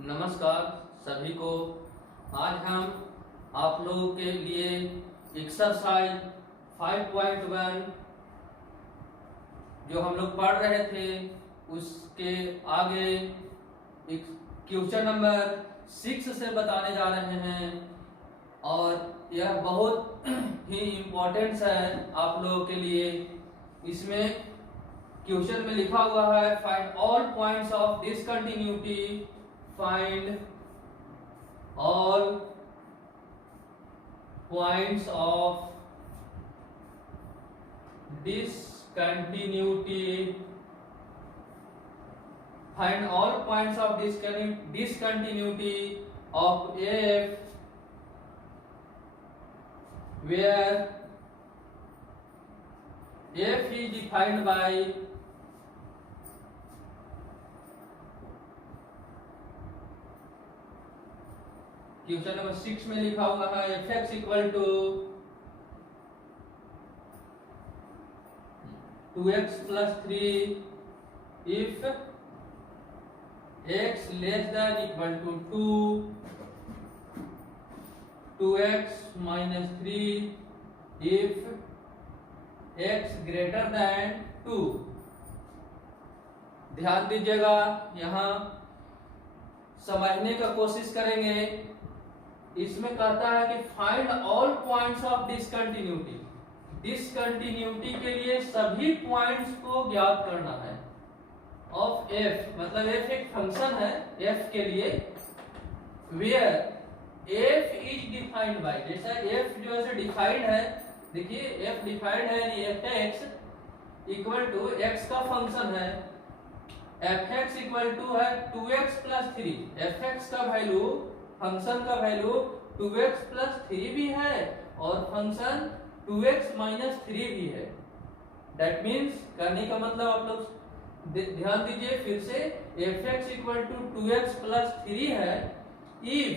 नमस्कार सभी को। आज हम आप लोगों के लिए एक्सरसाइज 5.1 जो हम लोग पढ़ रहे थे उसके आगे क्वेश्चन नंबर 6 से बताने जा रहे हैं और यह बहुत ही इम्पोर्टेंट है आप लोगों के लिए। इसमें क्वेश्चन में लिखा हुआ है find all points of discontinuity. Find all points of discontinuity. Find all points of discontinuity of f where f is defined by question number 6 में लिखा हुआ है f x equal to 2x plus 3 if x less than equal to 2x minus 3 if x greater than 2। ध्यान दीजिएगा, यहां समझने का कोशिश करेंगे। इसमें कहता है कि find all points of discontinuity. Discontinuity के लिए सभी पॉइंट्स को ज्ञात करना है। ऑफ एफ मतलब एफ एक फंक्शन है एफ के लिए, where f is defined by, जैसा एफ जो है डिफाइंड है, देखिए एफ डिफाइंड है यानी f x equal to x का फंक्शन है, एफ एक्स इक्वल टू है 2x प्लस 3। एफ एक्स का वैल्यू फंक्शन का वैल्यू 2x प्लस 3 भी है और फंक्शन 2x माइनस 3 भी है। दैट मीन्स करने का मतलब आप लोग ध्यान दीजिए फिर से, f x equal to 2x plus 3 है if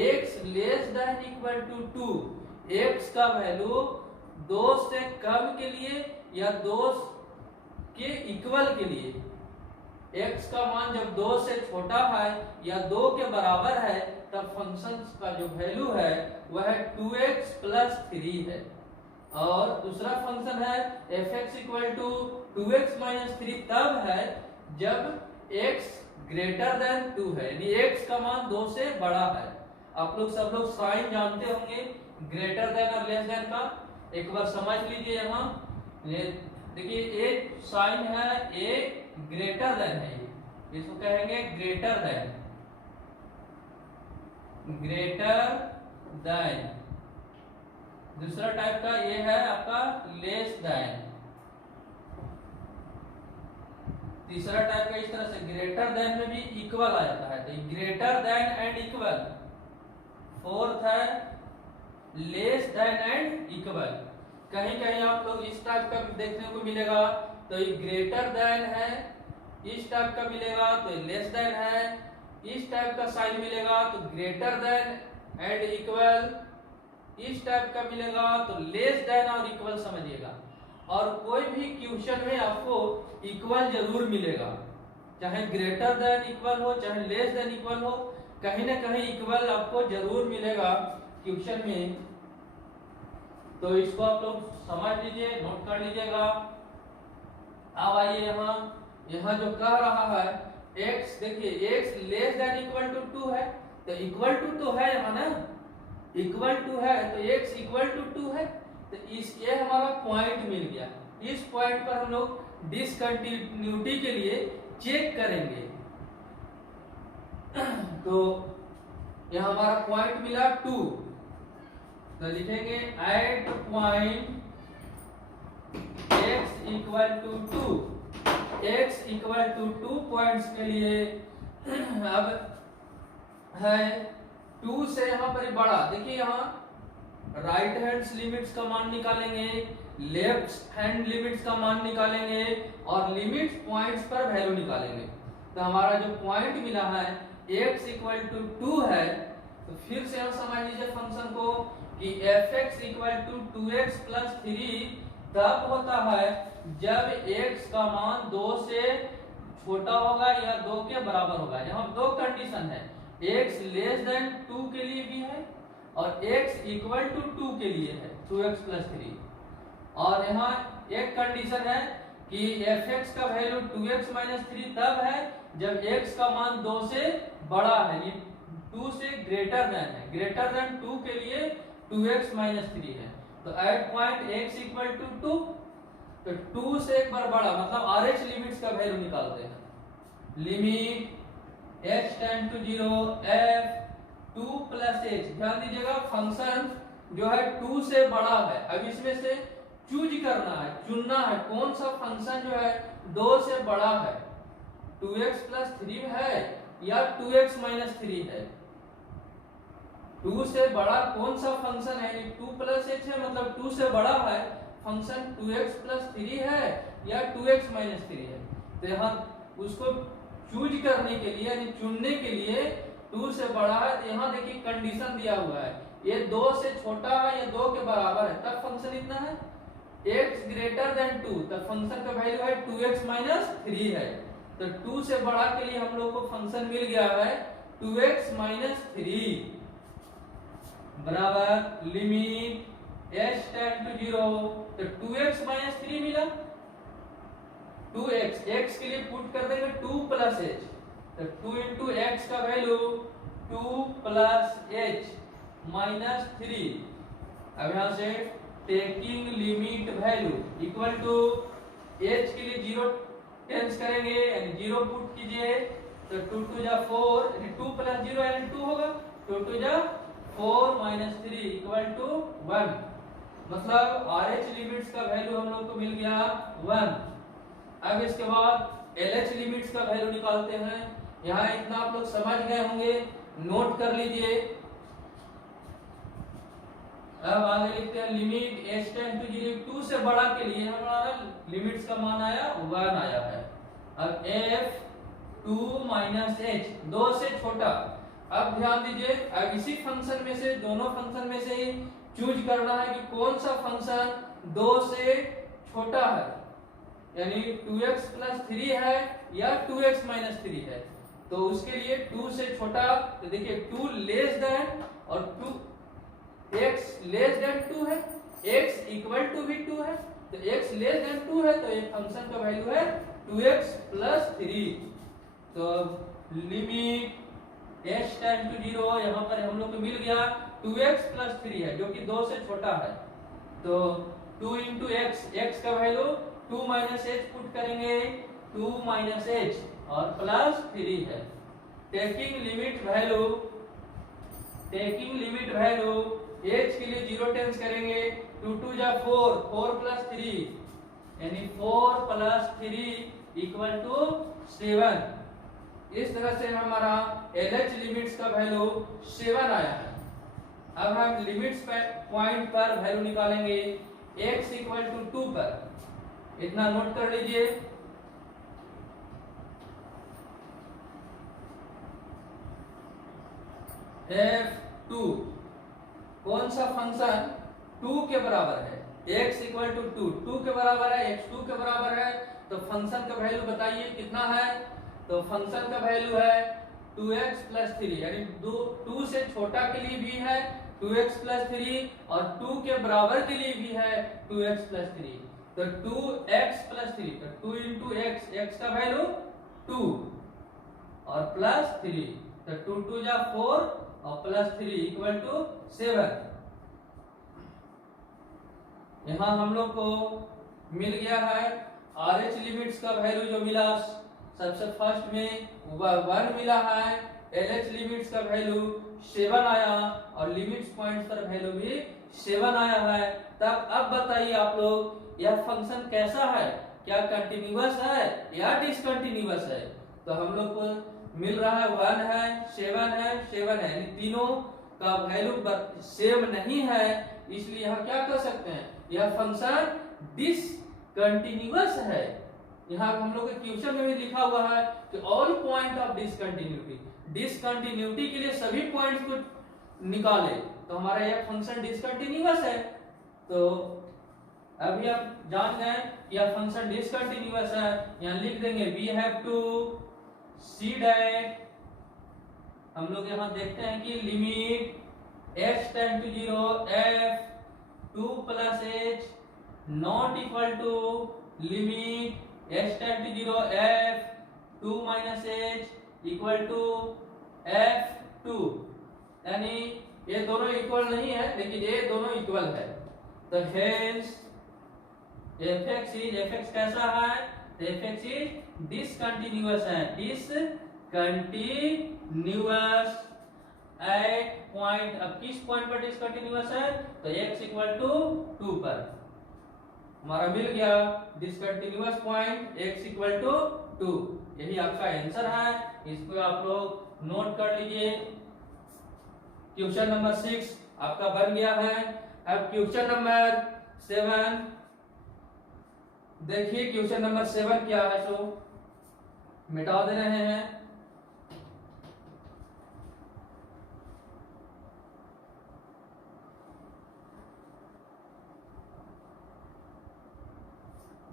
x less than equal to 2। x का वैल्यू 2 से कम के लिए या 2 के इक्वल के लिए, x का मान जब 2 से छोटा है या 2 के बराबर है तब फंक्शन का जो वैल्यू है वह 2x प्लस 3 है। और दूसरा फंक्शन है f x equal to 2x minus 3 तब है जब x ग्रेटर देन 2 है, यानी x का मान 2 से बड़ा है। आप लोग सब लोग साइन जानते होंगे ग्रेटर देन और लेस देन का, एक बार समझ लीजिए। यहाँ देखिए ए साइन है, ए ग्रेटर देन है, इसको कहेंगे ग्रेटर देन, ग्रेटर देन। दूसरा टाइप का ये है आपका लेस देन। तीसरा टाइप का इस तरह से ग्रेटर देन में भी इक्वल आ जाता है, तो greater than and equal. Fourth है लेस देन एंड इक्वल। कहीं कहीं आप लोग इस टाइप का देखने को मिलेगा, तो ये ग्रेटर देन है, इस टाइप का मिलेगा तो लेस देन है, इस टाइप का साइन मिलेगा तो ग्रेटर देन एंड इक्वल, इस टाइप का मिलेगा तो लेस देन और इक्वल समझिएगा। और कोई भी क्वेश्चन में आपको इक्वल जरूर मिलेगा, चाहे ग्रेटर देन इक्वल हो चाहे लेस देन इक्वल हो, कहीं ना कहीं इक्वल आपको जरूर मिलेगा क्वेश्चन में। तो इसको आप लोग समझ लीजिए, नोट कर लीजिएगा। अब आइए यहाँ जो कह रहा है x, देखिए x less than equal to 2 है, तो इक्वल टू तो है यहाँ ना, इक्वल टू है तो x इक्वल टू 2 है, तो इस ये हमारा पॉइंट मिल गया। इस पॉइंट पर हम लोग डिसकंटिन्यूटी के लिए चेक करेंगे। तो यह हमारा पॉइंट मिला 2, तो लिखेंगे at point x equal to 2, x equal to 2 points के लिए अब है 2 से यहाँ पर बड़ा। देखिए यहाँ राइट हैंड लिमिट्स का मान निकालेंगे, लेफ्ट हैंड लिमिट्स का मान निकालेंगे और लिमिट्स पॉइंट्स पर वैल्यू निकालेंगे। तो हमारा जो पॉइंट मिला है x इक्वल टू 2 है, तो फिर से हम समझ लीजिए फंक्शन को कि f x equal to 2x plus 3 तब होता है जब x का मान 2 से छोटा होगा या 2 के बराबर होगा। यहाँ दो कंडीशन है, x लेस देन 2 के लिए भी है और x इक्वल टू 2 के लिए है, 2x प्लस 3। और यहाँ एक कंडीशन है कि fx का वैल्यू 2x माइनस 3 तब है जब x का मान 2 से बड़ा है, ये 2 से ग्रेटर देन है, ग्रेटर देन 2 के लिए 2x माइनस 3 है। तो at point x equal to 2, तो 2 से एक बार बड़ा मतलब RH लिमिट्स का वैल्यू निकालते हैं। Limit h tend to 0 f 2 plus h। ध्यान दीजिएगा फंक्शन जो है 2 से बड़ा है। अब इसमें से चूज करना है, चुनना है कौन सा फंक्शन जो है 2 से बड़ा है, 2x प्लस 3 है या 2x माइनस 3 है। 2 से बड़ा कौन सा फंक्शन है, 2 प्लस h है मतलब 2 से बड़ा है फंक्शन 2x प्लस 3 है या 2x माइनस 3 है। तो यहाँ उसको चूज करने के लिए यानी चुनने के लिए 2 से बड़ा है, तो यहाँ देखिए कंडीशन दिया हुआ है, ये 2 से छोटा है या 2 के बराबर है तब फंक्शन इतना है, x ग्रेटर देन 2 तब फंक्शन का वैल्यू है 2x माइनस 3 है। तो 2 से बड़ा के लिए हम लोग को फंक्शन मिल गया है 2x माइनस 3 बराबर लिमिट h टेंड टू 0, तो 2x माइनस 3 मिला, 2x x के लिए पुट कर देंगे 2 प्लस h, तो 2 इंटू एक्स का वैल्यू 2 प्लस h माइनस 3। अब यहाँ से taking limit value equal to h के लिए 0 टेंस करेंगे यानी 0 पुट कीजिए, तो 2 टू जा 4 यानी 2 प्लस 0 यानी 2 होगा, 2 टू जा 4 माइनस 3 इक्वल टू 1, मतलब RH लिमिट्स का वैल्यू हम लोग को मिल गया 1। अब इसके बाद LH लिमिट्स का वैल्यू निकालते हैं। यहाँ इतना आप लोग समझ गए होंगे, नोट कर लीजिए। अब आगे लिखते हैं लिमिट h टेंड टू 0, 2 से बड़ा के लिए हमारा लिमिट्स का मान आया 1 आया है। अब f 2 माइनस h 2 से छोटा। अब ध्यान दीजिए, अब इसी फंक्शन में से दोनों फंक्शन में से चूज करना है कि कौन सा फंक्शन 2 से छोटा है, यानी 2x प्लस 3 है या 2x माइनस 3 है। तो उसके लिए 2 से छोटा, तो देखिए 2 लेस देन और 2x लेस देन 2 है, x इक्वल टू भी 2 है, तो x लेस देन 2 है तो ये फंक्शन का वैल्यू है 2x प्लस 3। तो लिमिट h टेंड टू 0, यहाँ पर हम लोग को मिल गया 2x प्लस 3 है जो कि 2 से छोटा है, तो 2 इंटू एक्स, एक्स का वैल्यू 2 माइनस h पुट करेंगे, 2 माइनस h और प्लस 3 है। टेकिंग लिमिट वैल्यू h के लिए 0 टेंस करेंगे, 2 टू जा 4, 4 प्लस 3 यानी 4 प्लस 3 इक्वल टू 7। इस तरह से हमारा LH लिमिट्स का वैल्यू 7 आया है। अब हम लिमिट्स पॉइंट पर वैल्यू निकालेंगे x इक्वल टू 2 पर, इतना नोट कर लीजिए। f2 कौन सा फंक्शन 2 के बराबर है, x इक्वल टू 2 के बराबर है, x 2 के बराबर है, तो फंक्शन का वैल्यू बताइए कितना है। तो फंक्शन का वैल्यू है 2x प्लस 3, यानी 2 से छोटा के लिए भी है 2x प्लस 3 और 2 के बराबर के लिए भी है 2x प्लस 3। तो 2x प्लस 3, तो 2 इंटू एक्स, एक्स का वैल्यू 2 और प्लस 3, तो 2 टू जा 4 और प्लस 3 इक्वल टू 7। यहाँ हम लोग को मिल गया है RH लिमिट्स का वैल्यू जो मिला सबसे फर्स्ट में 1 मिला है, LH लिमिट्स का वैल्यू 7 आया और लिमिट्स पॉइंट्स पर वैल्यू भी 7 आया है। तब अब बताइए आप लोग यह फंक्शन कैसा है, क्या कंटिन्यूअस है या डिसकंटिन्यूअस है। तो हम लोग को मिल रहा है 1 है, 7 है, 7 है, यानी तीनों का वैल्यू सेम नहीं है, इसलिए यहाँ क्या कर सकते हैं, यह फंक्शन डिसकंटिन्यूअस है। यहाँ हम लोग के क्वेश्चन में भी लिखा हुआ है कि all point of discontinuity, discontinuity के लिए सभी पॉइंट्स को निकाले, तो हमारा यह फंक्शन डिसकंटिन्यूअस है। तो अभी आप जान गए कि यह फंक्शन डिसकंटिन्यूअस है, यहाँ लिख देंगे we have to see that, हम लोग यहाँ देखते हैं कि limit h tend to 0 f 2 plus h not equal to limit h tend to 0 f 2 minus h equal to f2, यानी ये दोनों इक्वल नहीं है लेकिन ये दोनों इक्वल है। तो हेंस fx कैसा है, fx इज डिसकंटिन्यूअस है, डिसकंटिन्यूअस एट पॉइंट, अब किस पॉइंट पर डिसकंटिन्यूअस है, तो x इक्वल टू 2 पर हमारा मिल गया discontinuous point x equal to 2, यही आपका आंसर है। इसको आप लोग नोट कर लीजिए। क्वेश्चन नंबर 6 आपका बन गया है। अब क्वेश्चन नंबर 7 देखिए, क्वेश्चन नंबर 7 क्या है, सो मिटा दे रहे हैं।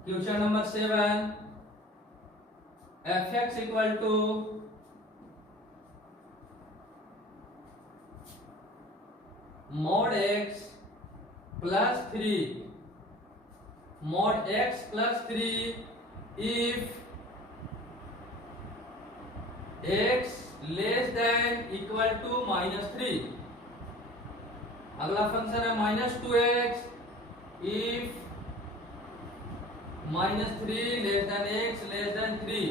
Question number 7 fx equal to mod x plus 3 mod x plus 3 if x less than equal to -3। अगला फंक्शन है -2x if -3 less than x less than 3,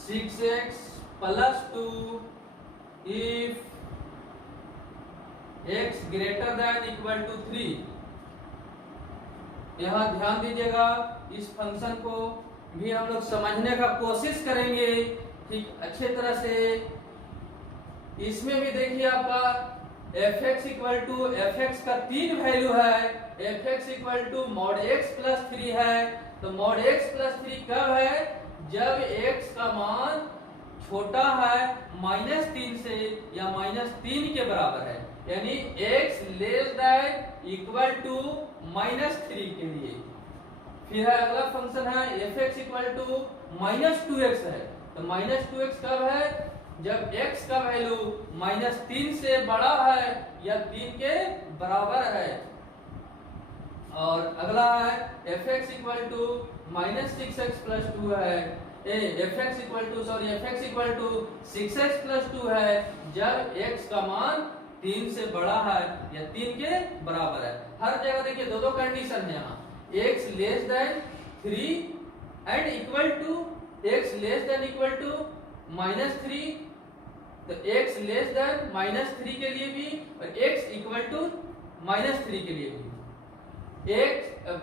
6x plus 2 if x greater than equal to 3। यहाँ ध्यान दीजिएगा, इस function को भी हम लोग समझने का कोशिश करेंगे ठीक अच्छे तरह से। इसमें भी देखिए आपका fx इक्वल टू fx का 3 वैल्यू है, fx equal to mod x plus 3 है। तो mod x प्लस 3 कब है, जब x का मान छोटा है -3 से या -3 के बराबर है, यानी x less than equal to -3 के लिए। फिर है अगला फंक्शन है fx इक्वल टू -2x है। तो -2x कब है, जब x का वैल्यू -3 से बड़ा है या 3 के बराबर है। और अगला है fx equal to -6x plus 2 है, fx equal to 6x plus 2 है, जब x का मान 3 से बड़ा है या 3 के बराबर है। हर जगह देखिए दो कंडीशन है यहाँ, x less than 3 and equal to x less than equal to -3। तो x लेस देन -3 के लिए भी और x इक्वल टू -3 के लिए भी x।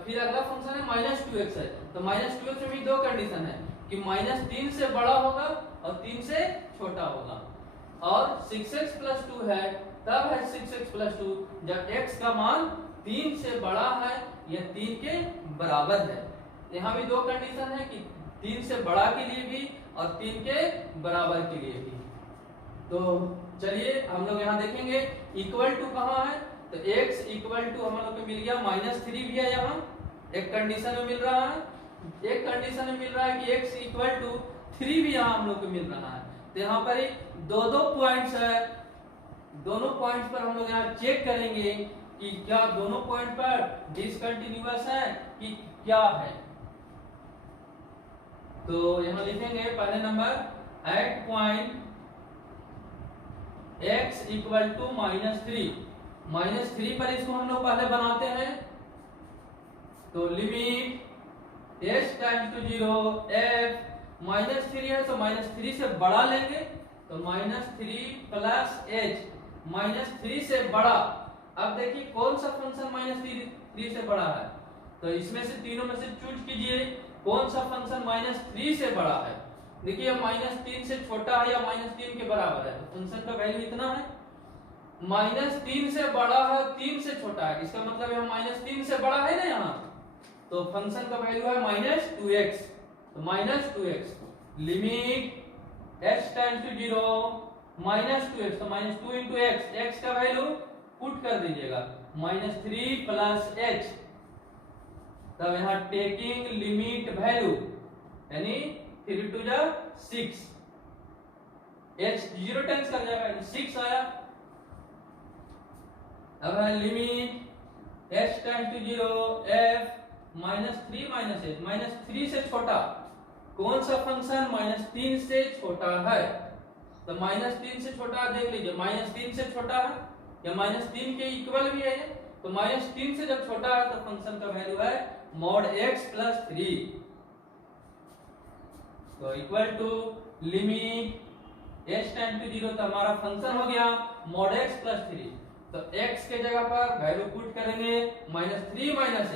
फिर अगला फंक्शन है -2x है। तो -2x में भी दो कंडीशन है कि -3 से बड़ा होगा और 3 से छोटा होगा। और 6x प्लस 2 है, तब है 6x प्लस 2 जब x का मान 3 से बड़ा है या 3 के बराबर है। यहाँ भी दो कंडीशन है कि 3 से बड़ा के लिए भी और 3 के बराबर के लिए भी। तो चलिए हम लोग यहाँ देखेंगे इक्वल टू कहाँ है, तो x इक्वल टू हम लोग को मिल गया -3 भी है, यहाँ एक कंडीशन में मिल रहा है, एक कंडीशन में मिल रहा है कि x इक्वल टू 3 भी यहाँ हम लोग को मिल रहा है। तो यहाँ पर दो पॉइंट्स है, दोनों पॉइंट्स पर हम लोग यहाँ चेक करेंगे कि क्या दोनों पॉइंट पर डिसकंटिन्यूअस है कि क्या है। तो यहाँ लिखेंगे पहले number at point x equal to -3 पर इसको हम लोग पहले बनाते हैं। तो limit h tends to 0 f -3 है तो -3 से बड़ा लेंगे, तो -3 प्लस h -3 से बड़ा। अब देखिए कौन सा फंक्शन -3 से बड़ा है, तो इसमें से तीनों में से चूज कीजिए कौन सा फंक्शन -3 से बड़ा है। देखिए -3 से छोटा है या -3 के बराबर है, तो फंक्शन का वैल्यू इतना है। -3 से बड़ा है 3 से छोटा है, इसका मतलब यहाँ -3 से बड़ा है ना यहाँ, तो फंक्शन का वैल्यू है -2x। तो -2x limit h tends to 0 -2x, तो -2 into x, x का वैल्यू पुट कर दीजिएगा, -3 प्लस h तब यहाँ टेकिंग लिमिट वैल्यू यानी 3 टू जा 6, h 0 टेंस कर जाएगा यानी 6 आया। अब है limit h tend to 0 f -3 -h, -3 से छोटा कौन सा फंक्शन -3 से छोटा है? तो -3 से छोटा देख लीजिए, -3 से छोटा है या -3 के इक्वल भी है, तो -3 से जब छोटा है तो फंक्शन का वैल्यू है mod x + 3, तो equal to limit h tend to 0, तो हमारा फंक्शन हो गया mod x + 3। तो x के जगह पर वैल्यू पुट करेंगे -3 -h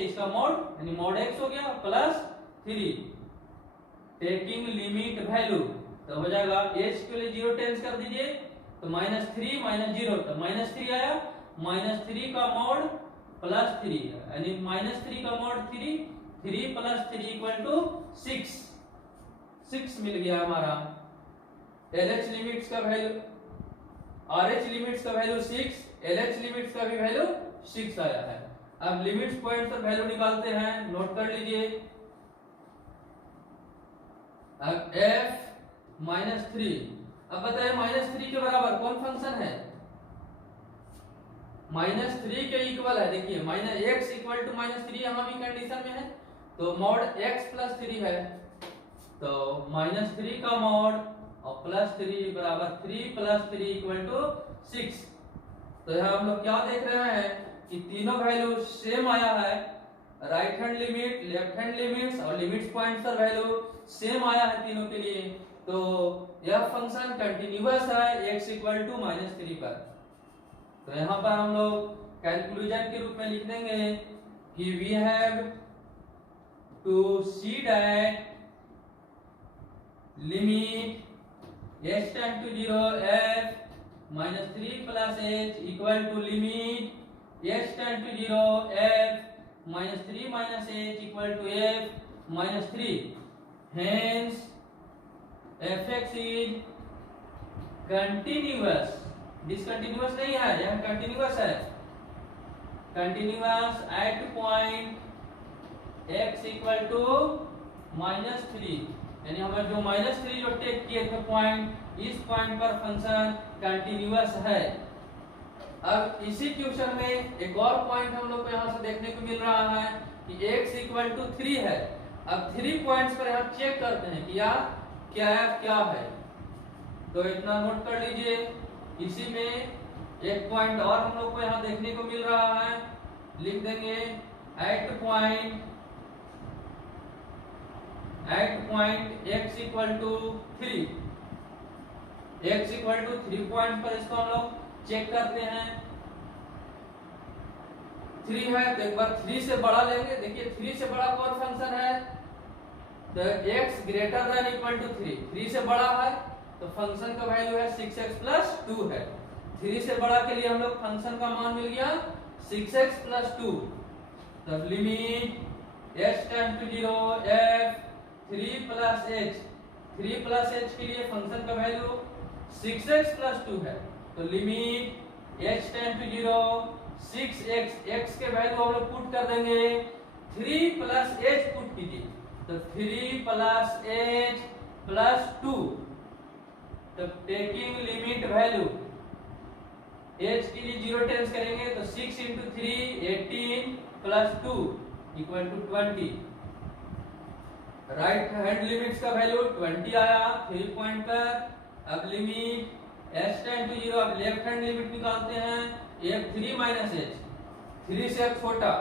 इसका mod यानी mod x हो गया +3 टेकिंग लिमिट वैल्यू, तो हो जाएगा h के लिए 0 टेंस कर दीजिए, तो -3 -0 तो -3 आया, -3 का mod +3 यानी -3 का mod 3, 3 + 3 = 6, 6 मिल गया हमारा। LH लिमिट्स का वैल्यू, RH लिमिट्स का वैल्यू 6, LH लिमिट्स का भी वैल्यू 6 आया है। अब लिमिट्स पॉइंट पर वैल्यू निकालते हैं, नोट कर लीजिए। अब f -3, अब बताइए -3 के बराबर कौन फंक्शन है? -3 के इक्वल है, देखिए x = -3 यहाँ भी कंडीशन में है, तो mod x + 3 है, तो -3 का mod और +3 बराबर 3 + 3 = 6। तो यहाँ हम लोग क्या देख रहे हैं कि तीनों वैल्यू सेम आया है, right hand limit, left hand limits और लिमिट्स पॉइंट पर वैल्यू सेम आया है तीनों के लिए, तो यह फंक्शन कंटिन्यूअस है x = -3 पर। तो यहाँ पर हम लोग कंक्लूजन के रूप में लिख देंगे कि we have to see that limit h tend to 0 f -3 + h equal to limit h tend to 0 f -3 -h equal to f -3, hence fx is continuous, discontinuous नहीं है, यह कंटिन्यूअस है, कंटिन्यूअस एट पॉइंट x = -3, यानी हमें जो -3 जो take किए थे पॉइंट, इस पॉइंट पर फंक्शन कंटिन्यूअस है। अब इसी क्वेश्चन में एक और पॉइंट हम लोग को यहाँ से देखने को मिल रहा है कि x = 3 है। अब 3 पॉइंट्स पर यहाँ चेक करते हैं कि यार क्या है, तो इतना नोट कर लीजिए। इसी में एक पॉइंट और हम लोग को यहाँ देखने को मिल रहा है, लिख देंगे at point x = 3, x = 3 point पर इसको हम लोग चेक करते हैं। 3 है तो एक बार 3 से बड़ा लेंगे, देखिए 3 से बड़ा कौन फंक्शन है, तो x > 3, 3 से बड़ा है तो फंक्शन का वैल्यू है 6x + 2 है। 3 से बड़ा के लिए हम लोग फंक्शन का मान मिल गया 6x + 2, तब limit h tend to 0 f 3 + h, 3 + h के लिए फंक्शन का वैल्यू 6x + 2 है, तो limit h tend to 0 6x, x के वैल्यू हम लोग पुट कर देंगे 3 + h पुट कीजिए, तो 3 + h + 2, तब टेकिंग लिमिट वैल्यू h के लिए 0 टेंस करेंगे तो 6 × 3 18 + 2 = 20। राइट हैंड लिमिट्स का वैल्यू 20 आया 3 पॉइंट पर। अब लिमिट h टेंड टू 0, अब लेफ्ट हैंड लिमिट निकालते हैं, f 3 - h, 3 से छोटा,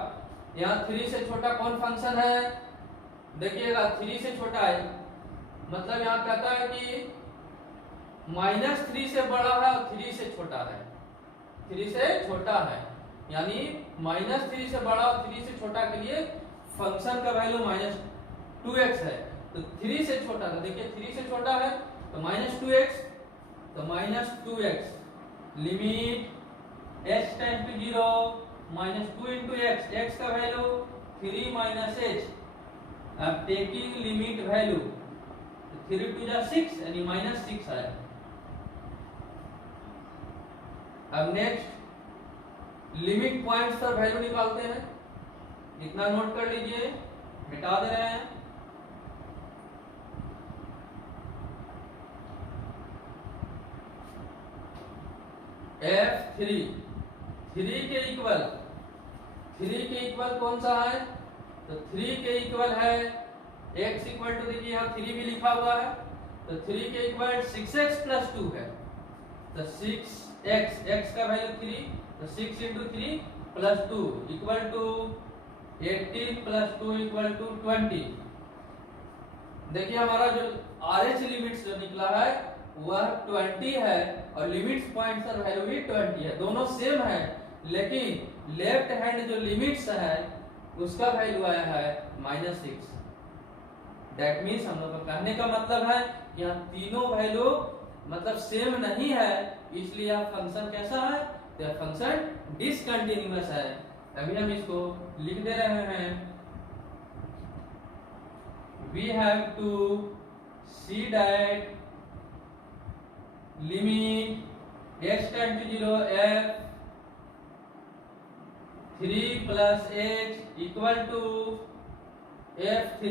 यहाँ 3 से छोटा कौन फंक्शन है, देखिएगा 3 से छोटा है, मतलब यहाँ कहता है कि -3 से बड़ा है और 3 से छोटा है, 3 से छोटा है, यानी -3 से बड़ा और 3 से छोटा के लिए फंक्शन का वैल्यू -2x है, तो 3 से छोटा था, देखिए 3 से छोटा है तो -2x, तो -2x limit h tend to 0 -2 × x, x का वैल्यू 3 - h, अब टेकिंग लिमिट वैल्यू 3 × 2 = 6 यानी -6 आया। अब नेक्स्ट लिमिट पॉइंट्स पर वैल्यू निकालते हैं। इतना नोट कर लीजिए, मिटा दे रहे हैं। F3 3 के इक्वल कौन सा है? तो 3 के इक्वल है x इक्वल टू, देखिए यहाँ 3 भी लिखा हुआ है, तो 3 के इक्वल 6x प्लस 2 है, तो 6x, x का वैल्यू 3, तो 6 into 3 plus 2 equal to 18 plus 2 equal to 20। देखिए हमारा जो RH लिमिट्स जो निकला है वह 20 है और लिमिट्स पॉइंट्स और वैल्यू भी 20 है, दोनों सेम है, लेकिन लेफ्ट हैंड जो लिमिट्स है उसका वैल्यू आया है -6। दैट मींस हम लोग का कहने का मतलब है कि यहाँ तीनों वैल्यू मतलब सेम नहीं है, इसलिए यह फंक्शन कैसा है? तो यह फंक्शन डिसकंटिन्यूअस है। अभी हम इसको लिख दे रहे हैं, we have to see that limit x tend to 0 f 3 plus h equal to f3,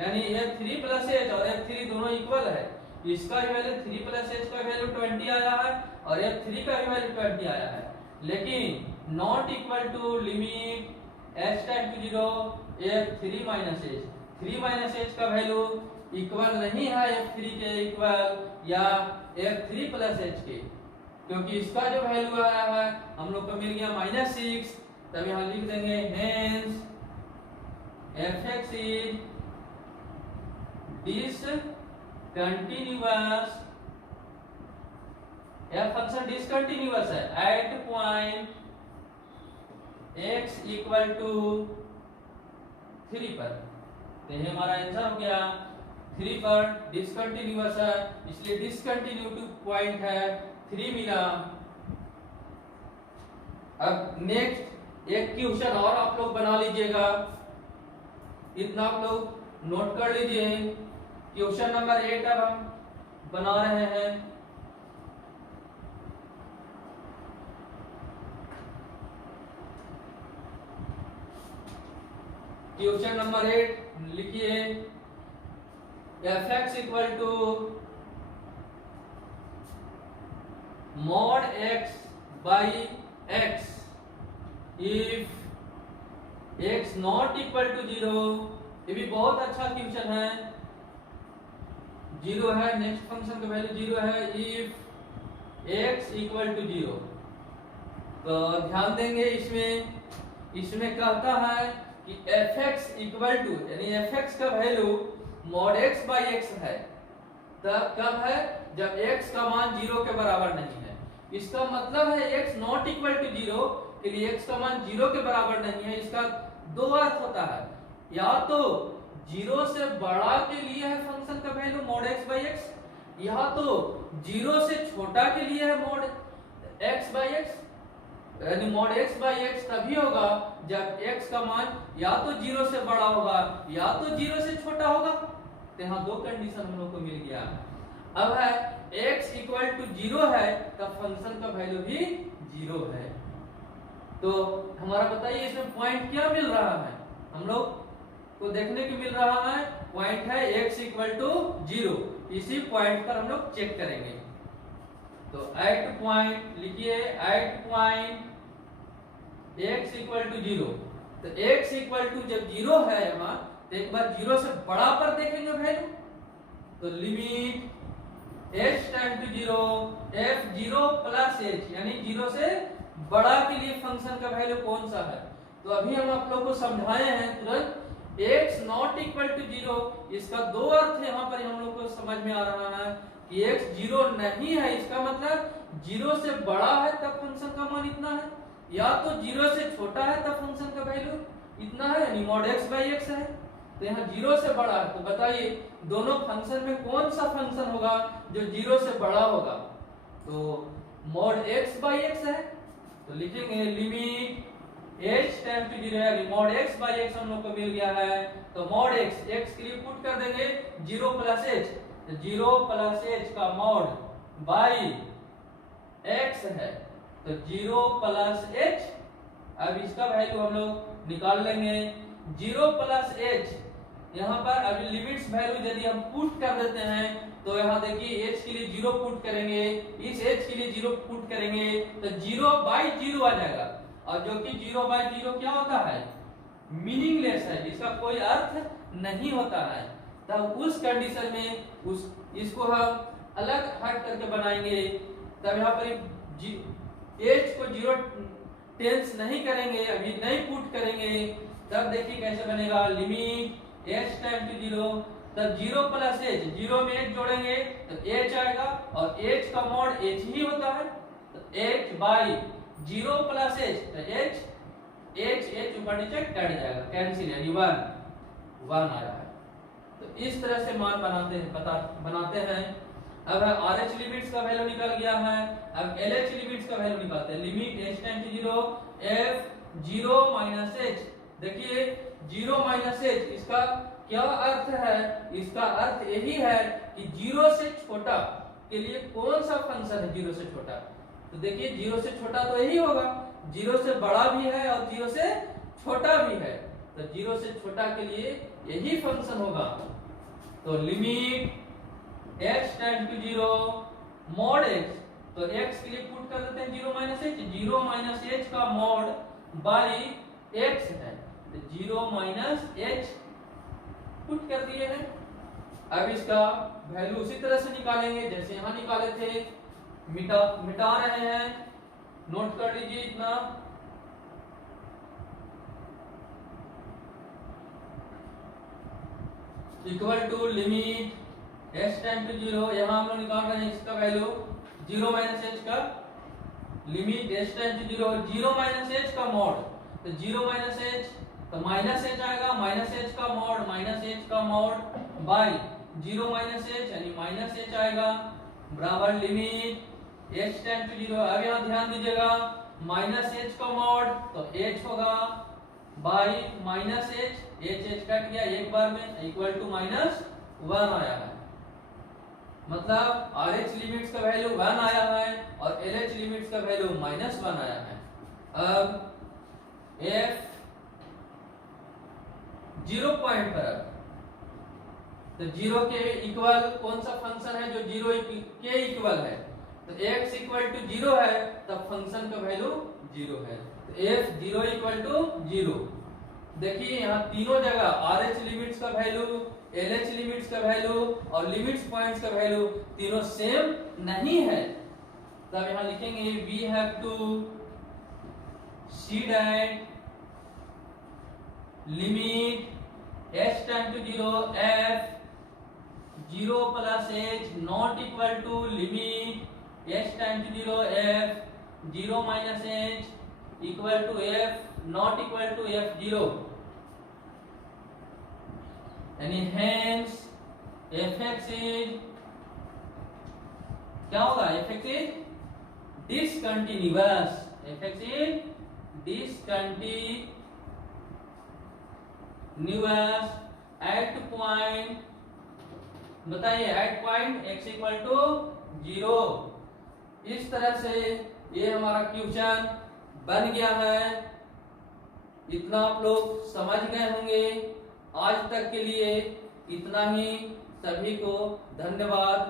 यानी f3 plus h और f3 दोनों इक्वल है, इसका भी वैल्यू 3 plus h का वैल्यू 20 आया है और f3 का भी वैल्यू 20 आया है, लेकिन not equal to limit h tend to 0 f3 minus h, 3 minus h का वैल्यू इक्वल नहीं है f3 के इक्वल या f3 plus h के, क्योंकि इसका जो वैल्यू आया है हम लोग को मिल गया -6, तब यहाँ लिख देंगे hence fx is discontinuous, यह फंक्शन डिसकंटिन्यूअस है at point x equal to 3 पर। तो ये हमारा आंसर हो गया, 3 पर डिसकंटिन्यूअस है, इसलिए डिसकंटिन्यूटी पॉइंट है 3 मिला। अब नेक्स्ट एक क्वेश्चन और आप लोग बना लीजिएगा, इतना आप लोग नोट कर लीजिए। क्वेश्चन नंबर 8 अब हम बना रहे हैं। क्वेश्चन नंबर 8 लिखिए, fx equal to mod x by x if x not equal to 0। ये भी बहुत अच्छा क्वेश्चन है, 0 है, नेक्स्ट फंक्शन का वैल्यू 0 है, if x इक्वल टू 0। तो ध्यान देंगे इसमें कहता है कि fx इक्वल टू, यानी fx का value mod x by x है, तब कब है? जब x का मान 0 के बराबर नहीं है। इसका मतलब है x नॉट इक्वल टू 0 के लिए x का मान 0 के बराबर नहीं है। इसका दो अर्थ होता है, या तो 0 से बड़ा के लिए है फंक्शन का value mod x by x, या तो 0 से छोटा के लिए है mod x by x, यानी mod x by x तभी होगा जब x का मान या तो 0 से बड़ा होगा या तो 0 से छोटा होगा। तो यहाँ दो कंडीशन हम लोग को मिल गया। अब है x इक्वल टू 0 है तब फंक्शन का वैल्यू भी 0 है। तो हमारा बताइए इसमें पॉइंट क्या मिल रहा है? हम लोग को देखने को मिल रहा है पॉइंट है x इक्वल टू 0, इसी पॉइंट पर हम लोग चेक करेंगे। तो एट पॉइंट लिखिए, at point x equal to 0। तो x इक्वल टू जब 0 है यहाँ, तो एक बार 0 से बड़ा पर देखेंगे वैल्यू, तो limit h tend to 0 f 0 plus h, यानी 0 से बड़ा के लिए फंक्शन का वैल्यू कौन सा है। तो अभी हम आप लोग को समझाए हैं तुरंत, x नॉट इक्वल टू 0, इसका दो अर्थ यहाँ पर हम लोग को समझ में आ रहा है कि x 0 नहीं है, इसका मतलब 0 से बड़ा है तब फंक्शन का मान इतना है, या तो 0 से छोटा है तब फंक्शन का वैल्यू इतना है, यानी mod x by x है। तो यहाँ 0 से बड़ा है, तो बताइए दोनों फंक्शन में कौन सा फंक्शन होगा जो 0 से बड़ा होगा? तो mod x by x है, तो लिखेंगे लिमिट h टेंड टू 0 है, mod x by x हम लोग को मिल गया है। तो mod x के लिए पुट कर देंगे 0 प्लस h, तो 0 प्लस h का mod by x है, तो 0 प्लस h अब इसका वैल्यू हम लोग निकाल लेंगे 0 प्लस h। यहाँ पर अभी लिमिट्स वैल्यू यदि हम पुट कर देते हैं तो यहाँ देखिए h के लिए 0 पुट करेंगे, इस h के लिए 0 पुट करेंगे तो 0/0 आ जाएगा। और जो कि 0/0 क्या होता है, मीनिंगलेस है, इसका कोई अर्थ नहीं होता है। तब उस कंडीशन में इसको हम अलग हट करके बनाएंगे। तब यहाँ पर h को 0 टेंस नहीं करेंगे, अभी नहीं पुट करेंगे, तब देखिए कैसे बनेगा, लिमिट h टाइम टू 0, तब 0 प्लस h, 0 में h जोड़ेंगे तो h आएगा और h का मॉड h ही होता है, तो h बाई 0 प्लस h, तो h ऊपर नीचे कट जाएगा, कैंसिल, यानी 1 आया है। तो इस तरह से मान बनाते हैं। अब RH लिमिट्स का वैल्यू निकल गया है, अब LH लिमिट्स का वैल्यू निकालते हैं। Limit h tend to 0 f 0 minus h। देखिए 0 माइनस h, इसका क्या अर्थ है, इसका अर्थ यही है कि 0 से छोटा के लिए कौन सा फंक्शन है 0 से छोटा। तो देखिए 0 से छोटा तो यही होगा, 0 से बड़ा भी है और 0 से छोटा भी है, तो 0 से छोटा के लिए यही फंक्शन होगा। तो limit x tend to 0 mod x, तो x के लिए पुट कर देते हैं 0 माइनस h, 0 माइनस h का मॉड बाई x है, तो 0 माइनस h पुट कर दिए हैं। अब इसका वैल्यू उसी तरह से निकालेंगे जैसे यहां निकाले थे, मिटा रहे हैं, नोट कर लीजिए इतना। Equal to limit h tend to 0, यहां हम लोग निकाल रहे हैं इसका वैल्यू 0 माइनस h का, limit h tend to 0, 0 minus h का मॉड, तो 0 माइनस h, तो माइनस h आएगा, माइनस h का मॉड, माइनस h का मॉड बाई 0 माइनस h, यानी माइनस h आएगा, बराबर लिमिट h टाइम टू 0। अब यहाँ ध्यान दीजिएगा, माइनस h का मॉड तो h होगा बाई माइनस h कट गया एक बार में, इक्वल टू -1 आया है। मतलब RH लिमिट्स का वैल्यू 1 आया है और LH लिमिट्स का वैल्यू -1 आया है। अब f 0 पॉइंट पर, तो 0 के इक्वल कौन सा फंक्शन है जो 0 के इक्वल है, तो x इक्वल टू 0 है, तब फंक्शन का वैल्यू 0 है, तो f 0 इक्वल टू 0। देखिए यहाँ तीनों जगह RH लिमिट्स का वैल्यू, LH लिमिट्स का वैल्यू और लिमिट्स पॉइंट्स का वैल्यू तीनों सेम नहीं है, तब यहाँ लिखेंगे we have to see that limit h tend to 0 f 0 plus h not equal to limit h tend to 0 f 0 minus h equal to f not equal to f0, यानी hence fx is क्या होगा, fx is discontinuous, fx is discontinuous at point, बताइए at point x equal to 0। इस तरह से ये हमारा question बन गया है। इतना आप लोग समझ गए होंगे। आज तक के लिए इतना ही। सभी को धन्यवाद।